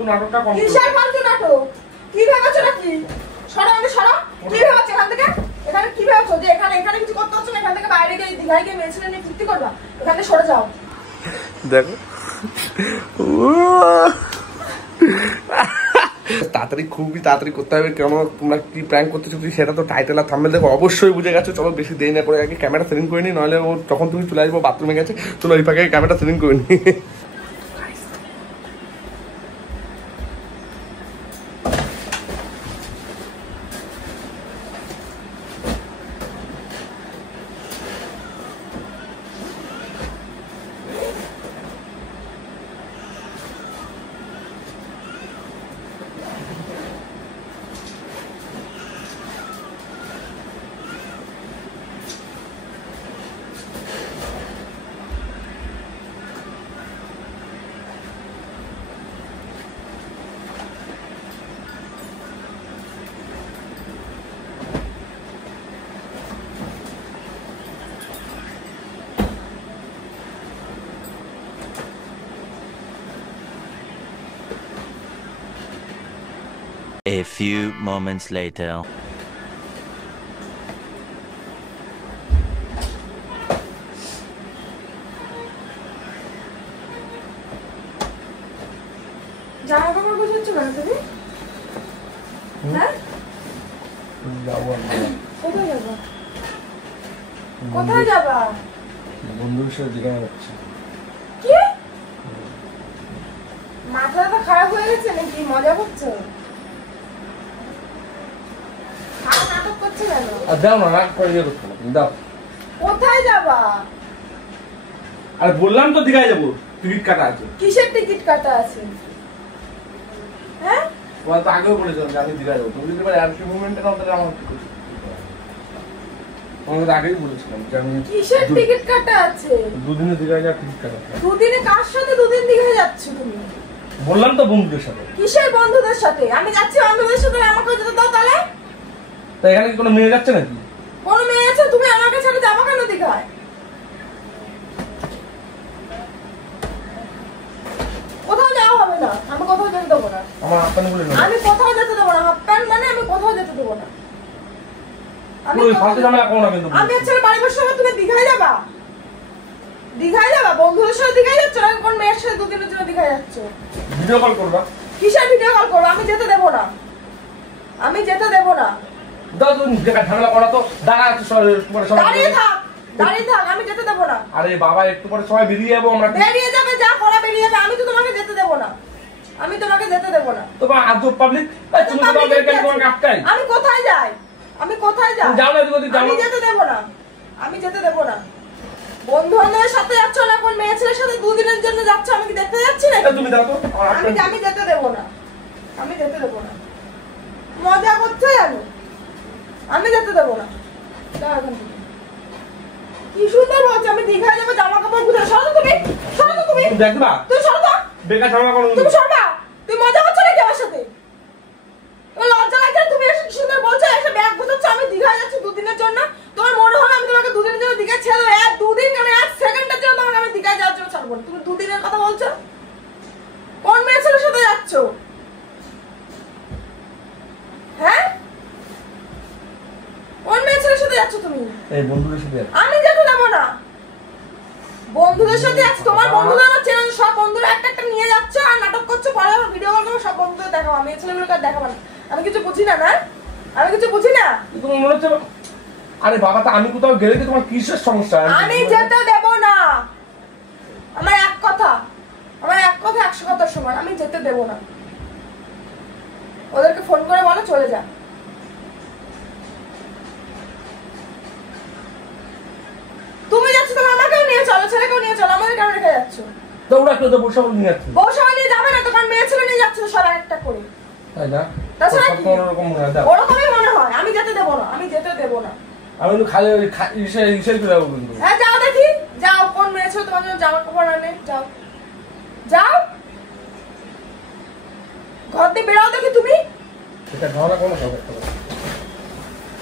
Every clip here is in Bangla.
ফালতু নাটকটা কম। কিসের ফালতু নাটক? কি ভেবেছো নাকি? সরো আমি সরো। কি ভেবেছো এখান থেকে? এখানে কি ভেবেছো যে এখানে কিছু করতে হচ্ছে না? এখান থেকে বাইরে গিয়ে দীঘায় গিয়ে মেয়ে ছেলে নিয়ে ফুর্তি করবা? এখান থেকে সরে যাও। দেখো তাড়াতাড়ি, খুবই তাড়াতাড়ি করতে হবে। কেন তোমরা কি প্র্যাঙ্ক করতেছো সেটা তো টাইটেল আর থাম্বনেল দেখো অবশ্যই বুঝে গেছো। চলো বেশি দেরি না করে আগে ক্যামেরা সেটিং করে নি, নাহলে ও তখন তুমি চলে আসবো বাথরুমে গেছে। চলো ওই ফাঁকে ক্যামেরা সেটিং করে নি। A few moments later. জামা কাপড় গোছাচ্ছ কেন তুমি? হ্যাঁ? কোথায় যাবা? কোথায় যাবা? বন্ধুর সাথে দীঘা যাচ্ছে। কি? মাথাটা খারাপ হয়ে গেছে নাকি? মজা করছো? নাটক করছো কেন? আর দাও না, রাগ করে ইয়ে করছো না, দাও। কোথায় যাবা? আর বললাম তো দীঘায় যাবো, টিকিট কাটা আছে। কিসের টিকিট কাটা আছে? হ্যাঁ? তোমার তো আগেও বলেছিলাম যে আমি দীঘায় যাবো। তুমি যদি এবার এমসি মুভমেন্টে নাও তাহলে আমার কি করছো? তোমাকে তো আগেই বলেছিলাম যে আমি কিসের টিকিট কাটা আছে? দুদিনে দীঘায় যাওয়ার টিকিট কাটা আছে। দুদিনে কার সাথে দুদিন দীঘায় যাচ্ছ তুমি? বললাম তো বন্ধুদের সাথে। কিসের বন্ধুদের সাথে? আমি যাচ্ছি বন্ধুদের সাথে, আমাকে যেতে দাও তাহলে। তা এখানে কি কোনো মেয়ে যাচ্ছে নাকি? কোনো মেয়ে আছে? তুমি আমাকে ছেড়ে যাবো কেন দীঘায়? কোথাও যাওয়া হবে না, আমি কোথাও যেতে দেবো না। আমার হাত বলে না, আমি কোথাও যেতে দেবো না। হাফ প্যান্ট মানে আমি কোথাও যেতে দেবো না। ওই ফালতু ঝামেলা করো না কিন্তু। আমি হচ্ছে বাড়ি বসে হবে, তুমি দীঘায় যাবা? দীঘায় যাবা? বন্ধুদের সাথে দীঘায় যাচ্ছ না কোন মেয়ের সাথে দুদিনের জন্য দীঘায় যাচ্ছ? ভিডিও কল করবা? কিসের ভিডিও কল করবো? আমি যেতে দেবো না, আমি যেতে দেবো না। দাও তুমি দেখা ঝামেলা করা তো দাঁড়া আছে দাঁড়িয়ে থাক, দাঁড়িয়ে থাক, আমি যেতে দেবো না। আরে বাবা একটু পরে সবাই বেরিয়ে যাবো আমরা। বেরিয়ে যাবে, যা করা বেরিয়ে যাবে, আমি তো তোমাকে যেতে দেবো না, আমি তোমাকে যেতে দেবো না। তোমার আজব পাবলিক, তুমি তো তোমাকে আটকাই। আমি কোথায় যাই? আমি কোথায় যাই? যাও না তুমি, আমি যেতে দেবো না, আমি যেতে দেবো না। বন্ধু বান্ধবের সাথে যাচ্ছ না কোন মেয়ে ছেলের সাথে দুদিনের জন্য যাচ্ছ, আমি কি দেখতে যাচ্ছি না? তুমি দাও তো। আমি যেতে দেবো না, আমি যেতে দেবো না। মজা করছো জানো? আমি যেতে দেবো না। যাও এখান থেকে। কি সুন্দর বলছে আমি দীঘায় যাবো, জামা কাপড় গুলো সরো তো তুমি, সরো তো তুমি, দেখবা তুমি সরো তো, বেকার ঝামেলা করো তুমি সরবা। তুমি মজা করছো নাকি আমার সাথে? লজ্জা লাগছে? তুমি এসে কি সুন্দর বলছো, এসে ব্যাগ গুছাচ্ছ, আমি দীঘায় যাচ্ছি দুদিনের জন্য। তোমার মনে হলো আমি তোমাকে দুদিনের জন্য দীঘায় ছেড়ে দেবো? এক দুদিন কেন, এক সেকেন্ডের জন্য তোমাকে আমি দীঘায় যাওয়ার জন্য ছাড়বো না। তুমি দুদিনের কথা বলছো? কোন মেয়ে ছেলের সাথে যাচ্ছ? হ্যাঁ, কোন মেয়ে ছেলের সাথে যাচ্ছ তুমি? এই বন্ধুদের সাথে আমি যেতে দেবো না। বন্ধুদের সাথে যাচ্ছি, তোমার বন্ধুরা আমার চেনা, সব বন্ধুরা একটা একটা নিয়ে যাচ্ছে আর নাটক করছো, পরে আমার ভিডিও কল করবো, সব বন্ধুদের দেখাবো। আমি এই ছেলেগুলোকে আর দেখাবো না। আমি কিছু বুঝি না, না আমি কিছু বুঝি না। তুমি মনে হচ্ছে আরে বাবা তা আমি কোথাও গেলে কি তোমার কিসের সমস্যা? আমি যেতে দেব না। আমার এক কথা, আমার এক কথা 100 কথার সমান, আমি যেতে দেব না। ওদেরকে ফোন করে বলো চলে যা। তুমি যাচ্ছ, তুমি আমাকেও নিয়ে চলো, ছেলেকেও নিয়ে চলো, আমাদের কেন রেখে যাচ্ছ? দৌড়া কেউ তো বসে নিয়ে যাচ্ছে। বউসা নিয়ে যাবে না তো, কারণ মেয়ে ছেলে নিয়ে যাচ্ছ সব একটা করে, তাই না? তাছাড়া কি? ওরকম মনে হয়, ওরকমই মনে হয়। আমি যেতে দেবো না, আমি যেতে দেবো না। আমি তো খালি ইসে চলে যাবো কিন্তু। হ্যাঁ যাও, দেখি যাও, কোন মেয়ে ছেলে তোমার জন্য জামা কাপড় আনে, যাও যাও, ঘর দিয়ে বেরাও দেখি তুমি। এটা ঝামেলা কোনো হবে,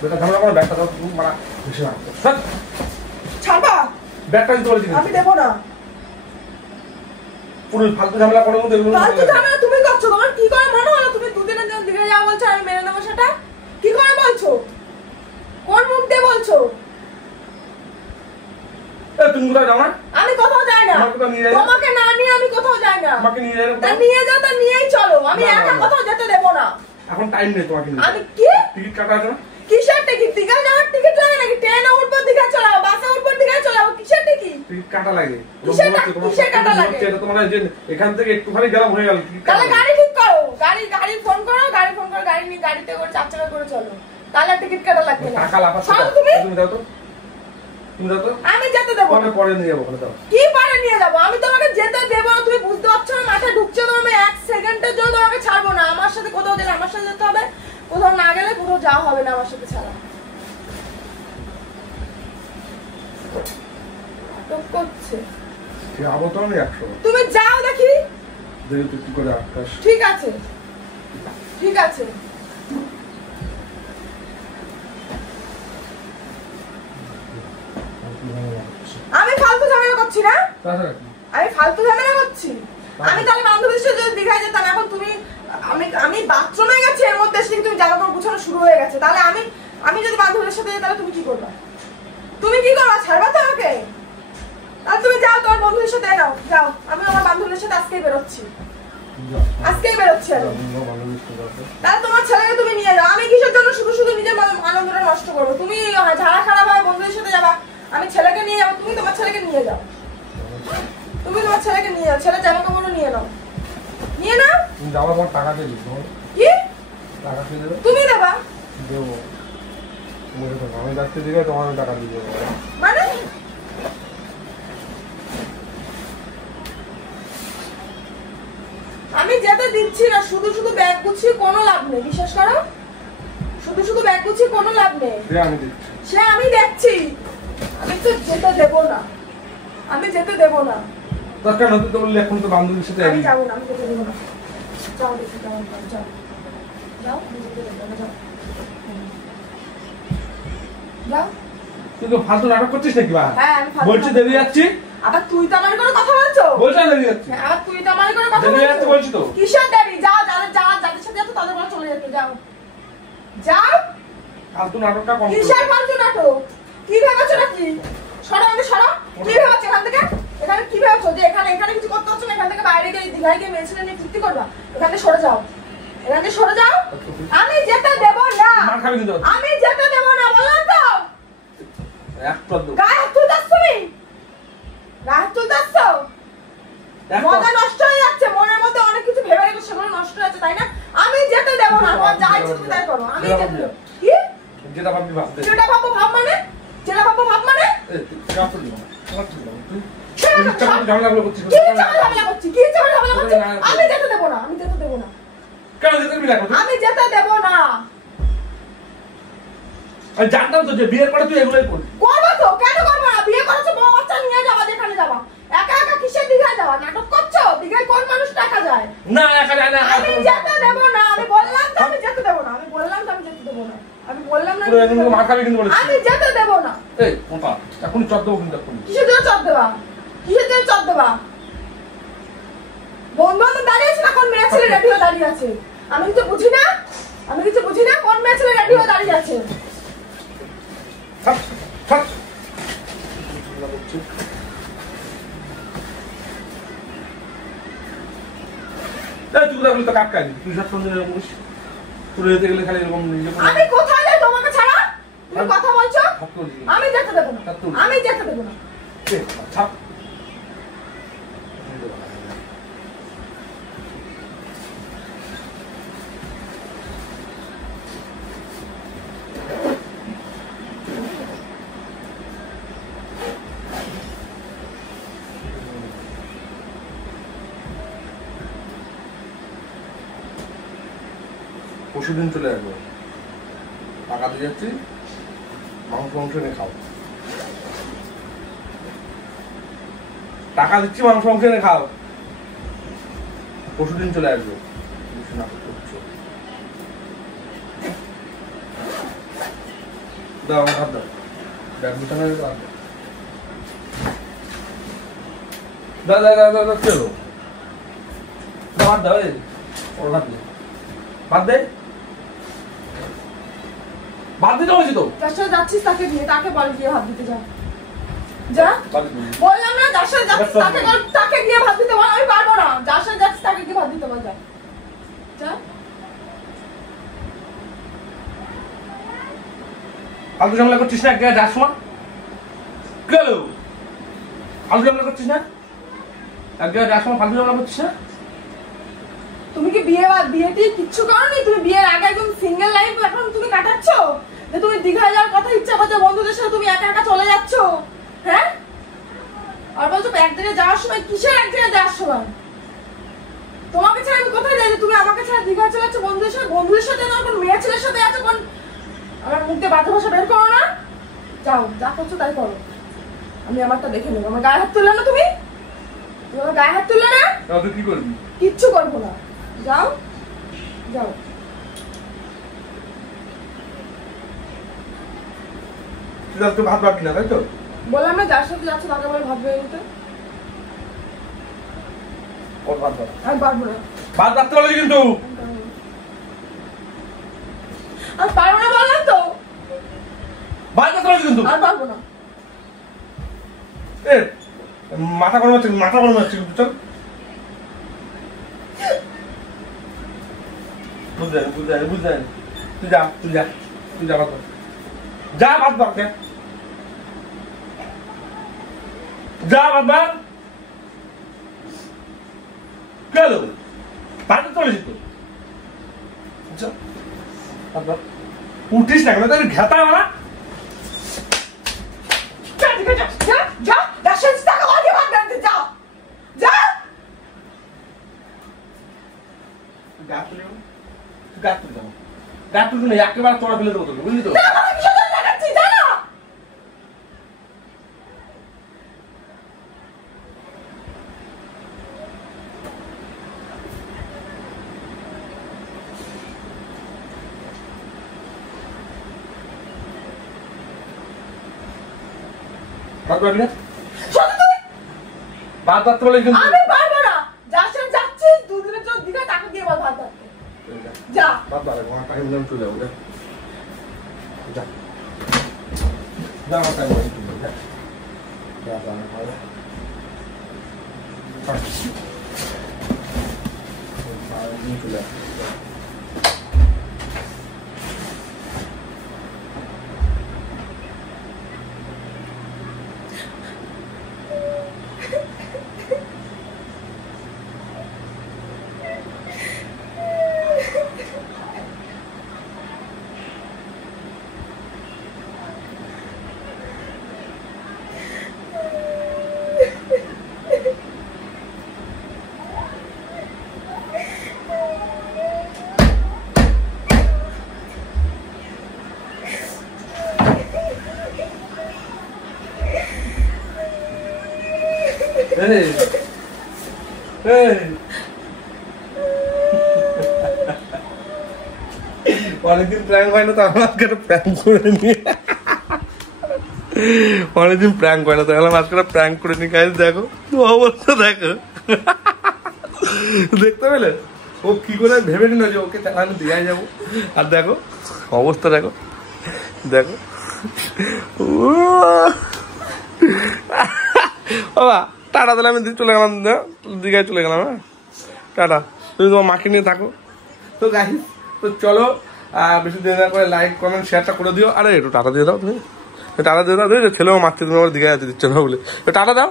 বেটা ঝামেলা কোনো ব্যাগটা দাও তুমি, মারা বেশি লাগছে। ছাড়বা? ব্যাগটা দিতে বলেছি আমি দেবো না। পুরো ফালতু ঝামেলা করার মধ্যে এগুলো ফালতু ঝামেলা তুমি করছো, তোমার তুমি কোথাও যাও না? আমি কোথাও যাই না। তোমাকে তো নিয়ে যাই না। তোমাকে না নিয়ে আমি কোথাও যাই না। তোমাকে নিয়ে যাই না তা কোথাও? নিয়ে যাও, তা নিয়েই চলো। আমি না, না, একা না। কোথাও যেতে দেবো না। এখন টাইম নেই তোমাকে নিয়ে আমি যাওয়ার। কি? টিকিট কাটা আছে না? কিসের টিকিট? দীঘায় যাওয়ার টিকিট লাগে নাকি? ট্রেনে উঠবো দীঘায় চলে যাবো, বাসে উঠবো দীঘায় চলে যাবো, কিসের টিকিট? টিকিট কাটা লাগে। কিসের তোমার কা- তোমার কিসের কাটা সবকিছু লাগে? হচ্ছে, এটা তোমার এই যে এখান থেকে একটুখানি গেলাম হয়ে গেল, টিকিট কাটা তাহলে লাগে। গাড়ি ঠিক করো, গাড়ি ফোন করো, গাড়ি নিয়ে গাড়িতে করে 4 চাকা করে চলো, তাহলে টিকিট কাটা লাগবে না। টাকা লাফাচ্ছে চলো তো। তুমি। তুমি যাও তো। তুমি যাও তো। আমি যেতে দেবো না। পরে নিয়ে যাবো ওখানে যাও। কি পারে নিয়ে যাবো? আমি তোমাকে যেতে দেবো না, তুমি বুঝতে পারছো না? মাথায় ঢুকছে তো, আমি 1 সেকেন্ডের জন্য তোমাকে ছাড়বো না। আমার সাথে কোথাও গেলে আমার সাথে যেতে হবে, কোথাও না গেলে কোথাও যাওয়া হবে না আমার সাথে ছাড়া। নাটক করছে। যাবো তো আমি 100 বার। তুমি যাও দেখি। দেখি তুই কি করে আটকাস। ঠিক আছে, ঠিক আছে। আমি ফালতু ঝামেলা করছি না, তাছাড়া কি? আমি ফালতু ঝামেলা করছি। আমি তাহলে বান্ধবীর সাথে যদি দীঘায় যেতাম, এখন তুমি আমি বাথরুমে গেছি, এর মধ্যে এসে তুমি জামা কাপড় গুছানো শুরু হয়ে গেছে, তাহলে আমি যদি বান্ধবীর সাথে যাই তাহলে তুমি কি করবা? তুমি কি করবা? ছাড়বা তো আমাকে? তাহলে তুমি যাও, তোমার বন্ধুদের সাথে নাও, যাও। আমি আমার বান্ধবীর সাথে আজকেই বেরোচ্ছি, আজকেই বেরোচ্ছি আমি। তাহলে তোমার ছেলেকে তুমি নিয়ে যাও। আমি কিসের জন্য শুধু শুধু নিজের আনন্দটা নষ্ট করবো? তুমি ঝাড়া খারাপ হয় বন্ধুদের সাথে যাবা, আমি ছেলেকে নিয়ে যাবো, তুমি তোমার ছেলেকে নিয়ে যাও। তুমি তোমার ছেলেকে নিয়ে যাও, ছেলে জামা কাপড় নিয়ে নাও, নিয়ে নাও। তুমি যাওয়ার পর টাকা দিয়ে দিস কি টাকা দিয়ে দেবে তুমি দেবা? দেবো। তুমি আমি যাচ্ছি দিকে তোমার আমি টাকা দিয়ে দেবো। মানে আমি যেতে দিচ্ছি না, শুধু শুধু ব্যাগ গুছিয়ে কোনো লাভ নেই, বিশ্বাস করো। শুধু শুধু ব্যাগ গুছিয়ে কোনো লাভ নেই। সে আমি দিচ্ছি। সে আমি দেখছি, আমি তো যেতে দেবো না, আমি যেতে দেবো না। তোর কেন তুই তো বললি এখন তো বান্ধবীর সাথে আমি যাবি। যাবো না, আমি যেতে দেবো না। যাও দেখি, যাও যাও, যাও যাও, আমি যেতে দেবো না, যাও যাও। তুই তো ফালতু নাটক করছিস নাকি বা? হ্যাঁ, আমি ফালতু বলছি নাটক দেরি যাচ্ছি। আবার তুই তো আমার করে কথা বলছো। বলছি না দেরি যাচ্ছি। আবার তুই তো আমার করে কথা দেরি যাচ্ছে বলছি বলছো। তো। কিসের দেরি? যাও, যাদের সাথে যাচ্ছ তাদের বলে চলে যেতে, যাও যাও। ফালতু নাটকটা কম কিসের ফালতু নাটক? কি ভেবেছো নাকি? সরো, আমি সরো। কি ভেবেছো এখান থেকে? এখানে কি ভেবেছো যে এখানে কিছু করতে হচ্ছে না? এখান থেকে বাইরে গিয়ে দীঘায় গিয়ে মেয়ে ছেলে নিয়ে ফুর্তি করবা? এখান থেকে সরে যাও, এখান থেকে সরে যাও। আমি যেতে দেবো না, মার খাবি কিন্তু। আমি যেতে দেবো না, বললাম তো। একটা দেবো। গায়ে হাত তুলতেছ তুমি, গায়ে হাত তুলতেছ। মজা নষ্ট হয়ে যাচ্ছে, মনের মধ্যে অনেক কিছু ভেবে রেখে সেগুলো নষ্ট হয়ে যাচ্ছে, তাই না? আমি যেতে দেবো না, তোমার যা ইচ্ছে তুমি তাই করো। আমি যেতে দেবো। কি যেটা ভাববি ভাবতে। যেটা ভাবো ভাব মানে? যেটা ভাবো ভাব মানে? ঝামেলা করছিস কি ঝামেলা করছি? কি ঝামেলা করছি? আমি যেতে দেবো না, আমি যেতে দেবো না, কেন যেতে দিবি না? আমি যেতে দেবো না। আমি জানতাম তো যে বিয়ের পরে তুই এগুলোই করবি। করবো তো, কেন করবো না? বিয়ে করেছো, বউ বাচ্চা নিয়ে যাবা যেখানে যাবা। একা একা কিসের দীঘায় যাওয়া? নাটক করছো? দীঘায় কোন মানুষ টাকা যায়? না একা যায় না। আমি যেতে দেবো না, আমি বললাম তো আমি যেতে দেবো না, আমি বললাম তো আমি যেতে দেবো না, আমি বললাম না পুরো একদম মার খাবি কিন্তু বলেছিস। আমি যেতে দেবো না। এই মোটা এখনই চট দেবো কিন্তু এখনই। কিসের জন্য চট দেবা? কিসের জন্য চট দেবা? বন্ধু বান্ধব দাঁড়িয়ে আছে না কোন মেয়ে ছেলে রেডি হয়ে দাঁড়িয়ে আছে? আমি কিছু বুঝি না, আমি কিছু বুঝি না কোন মেয়ে ছেলে রেডি হয়ে দাঁড়িয়ে আছে। থাক থাক। এই তুই কোথায় বলি তো কাট খাই তুই সব সন্ধ্যে এরকম করিস। তুই যেতে গেলে খালি এরকম নিজে আমি কোথায় যাই তোমাকে ছাড়া? তুমি কথা বলছো? হাত তুলবি। আমি যেতে দেবো না, হাত তুলবি। আমি যেতে দেবো না। ছাপ। পরশুদিন চলে আসবো, টাকা দিয়ে যাচ্ছি, মাংস এনে খাও। টাকা দিচ্ছি, মাংস এনে খাও। পরশুদিন চলে আসবো। দাও আমার হাত দাও, ব্যাগ গুছানো হয়ে গেল। দাদা কি হলো? হাত দাও, এই ওর হাত দে, বাদ দে, বাদ দিতে বলছি তো। তার সাথে যাচ্ছিস তাকে দিয়ে, তাকে বল গিয়ে হাত দিতে যা। যা বললাম না যার সাথে যাচ্ছিস তাকে গিয়ে ভাত দিতে বল। আমি পারবো না, যার সাথে যাচ্ছিস তাকে গিয়ে ভাত দিতে বল। যা যা ফালতু ঝামেলা করছিস না, এক জায়গায় যাওয়ার সময় গেল ফালতু ঝামেলা করছিস না, এক জায়গায় যাওয়ার সময় ফালতু ঝামেলা করছিস না। তুমি কি বিয়েটি কিচ্ছু করোনি? তুমি বিয়ের আগে একদম সিঙ্গেল লাইফ এখন তুমি কাটাচ্ছ, যে তুমি দীঘায় যাওয়ার কথা ইচ্ছা করছো বন্ধুদের সাথে, তুমি একা একা চলে যাচ্ছ। হ্যাঁ, আর বলছো এক জায়গায় যাওয়ার সময়, কিসের এক জায়গায় যাওয়ার সময়? তোমাকে ছাড়া আমি কোথায় যাই? তুমি আমাকে ছাড়া দীঘায় চলে যাচ্ছ বন্ধুদের সাথে। বন্ধুদের সাথে না, কোন মেয়ে ছেলের সাথে আছো? কোন আমার মুখ দিয়ে বাজে ভাষা বের করো না। যাও, যা করছো তাই করো, আমি আমারটা দেখে নেবো। আমার গায়ে হাত তুললে না তুমি? আমার গায়ে হাত তুললে না? তুই কি করবি? কিচ্ছু করবো না, যাও যাও। তুই ভাত পাবি না, তাই তো? বললাম না যার সাথে যাচ্ছ তাকে বলে ভাত বেড়ে নিতে। আমি পারবো না, ভাত রাখতে পারবি কিন্তু। আমি পারবো না বললাম তো, ভাত রাখতে পারবি কিন্তু। আমি পারবো না। মাথা গরম হচ্ছে, মাথা গরম হচ্ছে কিন্তু। চল বুঝলেন তুই যা, তুই যা, তুই যা, ভাত যা, ভাত ভাত যা, ভাত ভাত গেল ভাত চলে যেত। উঠিস না কেন? তাই ঘেতা মারা। একেবারে তোরা ফেলে দেবো তোকে, বুঝলি তো? ভাত পারবি না? ভাত রাখতে বলে কিন্তু। আমি পারবো না, যার সাথে যাচ্ছিস দুদিনের জন্য দীঘায় তাকে দিয়ে বল ভাত রাখতে। যা ভাত বাড়ে, আমার টাইম নেই, চলে যাবো। যা যা, আমার টাইম নেই, যা যা যা, ভালো চলে যা। অনেকদিন প্র্যাঙ্ক হয় না, তো আমাকে প্র্যাঙ্ক করে নিয়ে অনেকদিন প্র্যাঙ্ক হয় না, তো আজকে প্র্যাঙ্ক করে নিয়ে গাইস। দেখো অবস্থা, দেখো দেখতে পেলে ও কি করে ভেবে নিল যে ওকে আমি দীঘায় যাবো। আর দেখো অবস্থা, দেখো দেখো বাবা। টাটা দিলে আমি চলে গেলাম, দীঘায় চলে গেলাম। হ্যাঁ টাটা, তুমি তোমার মাকে নিয়ে থাকো। তো গাইস, তো চলো বেশি দেরি না করে লাইক কমেন্ট শেয়ারটা করে দিও। আরে একটু টাটা দিয়ে দাও, তুমি টাটা দিয়ে দাও। তুমি ছেলেও মারছে, তুমি আমার দীঘায় যেতে দিচ্ছ না বলে। টাটা দাও,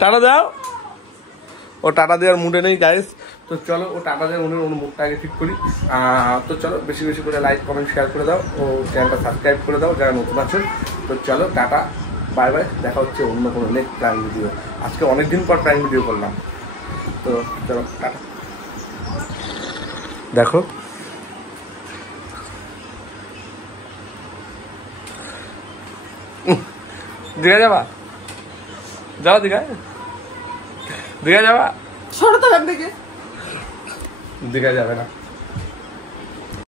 টাটা দাও। ও টাটা দেওয়ার মুডে নেই গাইস। তো চলো ও টাটা দেওয়ার ওর মুডটা আগে ঠিক করি। তো চলো বেশি বেশি করে লাইক কমেন্ট শেয়ার করে দাও, ও চ্যানেলটা সাবস্ক্রাইব করে দাও যারা নতুন আছেন। তো চলো টাটা, বাই বাই, দেখা হচ্ছে অন্য কোনো প্র্যাঙ্ক ভিডিও। আজকে অনেকদিন পর প্র্যাঙ্ক ভিডিও করলাম। তো চলো টাটা। দেখো দীঘা যাবা, যাও দীঘায়, দীঘা যাবা, সরো তো এখান থেকে। দীঘা যাবে না।